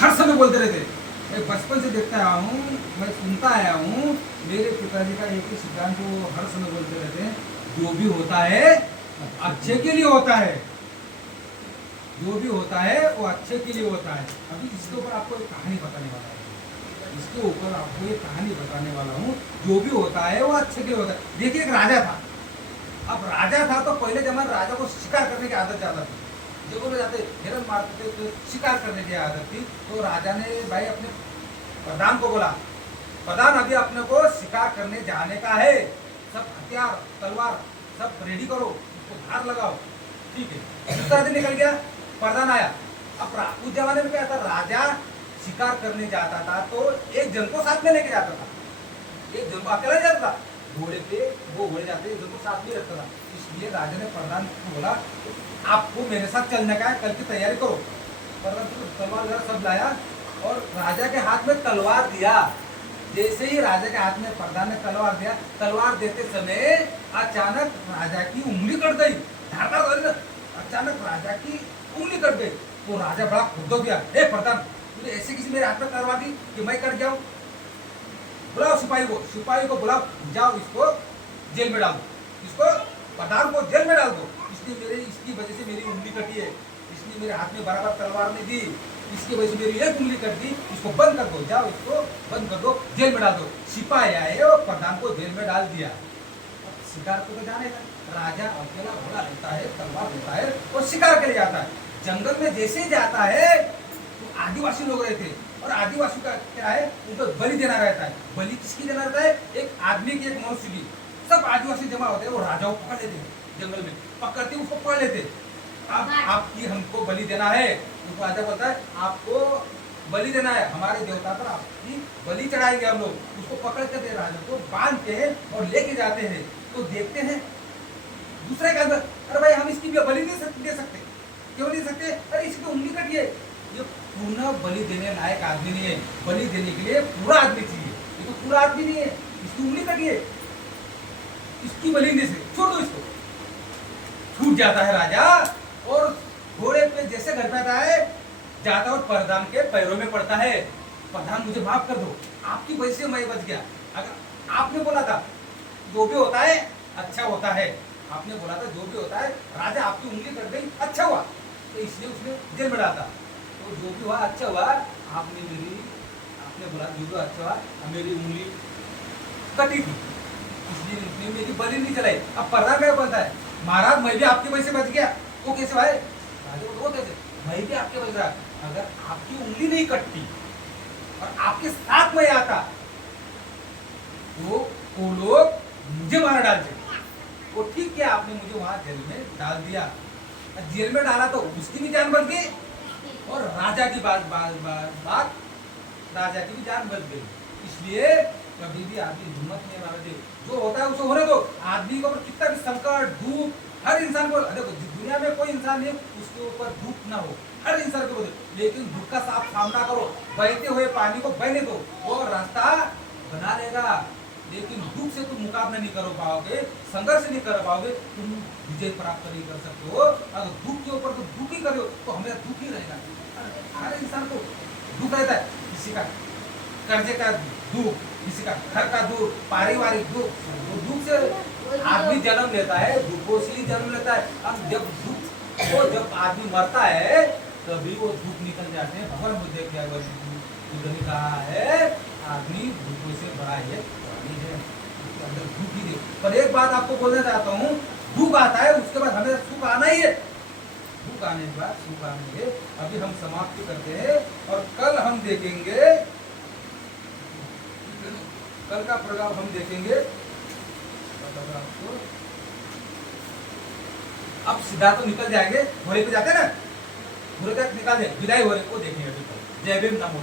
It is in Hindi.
हर समय बोलते रहते। मैं बचपन से देखता आया हूँ, मैं सुनता आया हूँ, मेरे पिताजी का एक ही सिद्धांत वो हर समय बोलते रहते हैं, जो भी होता है अच्छे के लिए होता है, जो भी होता है वो अच्छे के लिए होता है। अभी इसके ऊपर आपको एक कहानी बताने वाला है, इसके ऊपर आपको एक कहानी बताने वाला हूँ। जो भी होता है वो अच्छे के लिए होता है। देखिए एक राजा था। अब राजा था तो पहले जमाने राजा को शिकार करने की आदत ज्यादा थी, जंगल में जाते हिरन मारते थे, तो शिकार करने की आदत थी। तो राजा ने भाई अपने प्रधान को बोला, प्रधान अभी अपने को शिकार करने जाने का है, सब हथियार तलवार सब रेडी करो, उसको धार लगाओ। ठीक है, दूसरा दिन निकल गया, प्रधान आया। अब उस जमाने में क्या था, राजा शिकार करने जाता था तो एक जन को साथ में लेके जाता था, एक जन को अकेला जाता था, घोड़े पे वो घोड़े जाते एक जन को साथ में रखता था। इसलिए राजा ने प्रधान को बोला, आपको मेरे साथ चलने का है, कल की तैयारी करो। प्रधान तलवार वगैरह सब लाया और राजा के हाथ में तलवार दिया। जैसे ही राजा के हाथ में प्रधान ने तलवार दिया, तलवार देते समय अचानक राजा की उंगली कट गई, धारदार, अचानक राजा की उंगली कट गई। तो राजा बड़ा खुद हो गया, ए प्रधान तूने ऐसे किसी मेरे हाथ में तलवार दी कि मैं कट गया हूं, बुलाओ सिपाही को बुलाओ, जाओ इसको जेल में डाल दो, इसको प्रधान को जेल में डाल दो, इसकी वजह से मेरी उंगली कटी है, इसने मेरे हाथ में बराबर तलवार नहीं दी, इसकी वजह से मेरी एक उंगली कट दी, इसको बंद कर दो, जाओ इसको बंद कर दो, जेल में डाल दो। सिपाही आए और प्रधान को जेल में डाल दिया। अब शिकार को तो जानेगा, राजा अकेला घोड़ा लेता है, तलवार लेता है और शिकार के लिए जाता है। जंगल में जैसे जाता है तो आदिवासी लोग रहते, और आदिवासी का क्या है, उनको बलि देना रहता है। बलि किसकी देना रहता है, एक आदमी की, एक मनुष्य की। सब आदिवासी जमा होते हैं, वो राजा को पकड़ लेते हैं, जंगल में पकड़ते उसको पकड़ लेते। अब आपकी हमको बलि देना है, तो राजा बोलता है आपको बलि देना है, हमारे देवता पर आपकी बलि चढ़ाएंगे हम लोग। उसको पकड़ के दे राजा को बांधते हैं और लेके जाते हैं। तो देखते हैं दूसरे का, अरे भाई हम इसकी बलि नहीं दे सकते, क्यों नहीं सकते, अरे इसकी तो उंगली कटी है, ये पूर्ण बलि देने लायक आदमी नहीं है, बलि देने के लिए पूरा आदमी चाहिए, ये तो पूरा आदमी नहीं है, इसकी उंगली कटी है, इसकी बलि नहीं दे सकते, छोड़ दो इसको। छूट जाता है राजा और घोड़े पे जैसे घर पे आता है, जाता और प्रधान के पैरों में पड़ता है, प्रधान मुझे माफ कर दो, आपकी वजह से मैं बच गया। अगर आपने बोला था जो भी होता है अच्छा होता है, आपने बोला था जो भी होता है, राजा आपकी उंगली कट गई अच्छा हुआ, तो इसलिए उसने जेल में डाला था। तो जो भी हुआ अच्छा हुआ, आपने बोला जो भी अच्छा हुआ, मेरी उंगली कटी थी इसलिए उसने मेरी बलि नहीं चलाई। अब प्रधान क्या बोलता है, महाराज मैं भी आपकी वजह से बच गया। वो कैसे भाई, राजा वो कैसे, मैं भी आपके वजह से, अगर आपकी उंगली नहीं कटती और आपके साथ में आता तो वो लोग मुझे मार डालते। वो ठीक किया आपने मुझे वहां जेल में डाल दिया, जेल में डाला तो उसकी भी जान बच गई और राजा की बात राजा की भी जान बच गई। इसलिए कभी भी आदमी हिम्मत नहीं मारना चाहिए, जो होता है उसे होने दो। आदमी को कितना भी संकट धूप, हर इंसान को, देखो दुनिया में कोई इंसान नहीं उसके ऊपर धूप ना हो, हर इंसान को, लेकिन दुख का साफ सामना करो, बहते हुए पानी को बहने दो, वो रास्ता बना लेगा। लेकिन दुख से तुम मुकाबला नहीं कर पाओगे, संघर्ष नहीं कर पाओगे, तुम विजय प्राप्त नहीं कर सकते हो। अगर दुख के ऊपर तुम दुखी करो तो हमें दुख ही रहेगा। हर इंसान को दुख रहता है, किसी का कर्जे का दुख, किसी का घर का दुख, पारिवारिक दुख, तो दुख से आदमी जन्म लेता है, दुखों से ही जन्म लेता है। अब जब दुख को जब आदमी मरता है तभी वो दुख निकल जाते हैं। भगवान बुद्ध ने कहा है आदमी दुखों से बड़ा है, अंदर दुख ही दे। पर एक बात आपको बोलना चाहता हूँ, दुख आता है उसके बाद हमें सुख आना ही है, दुख आने के बाद सुख आने है। अभी हम समाप्ति करते हैं और कल हम देखेंगे, कल का प्रोग्राम हम देखेंगे। अब सिद्धार्थ तो निकल जाएंगे, घोड़े पे जाते हैं ना, घोड़े तक निकाल दे, विदाई हो रहे वो देखेंगे। जय भीम, नमो।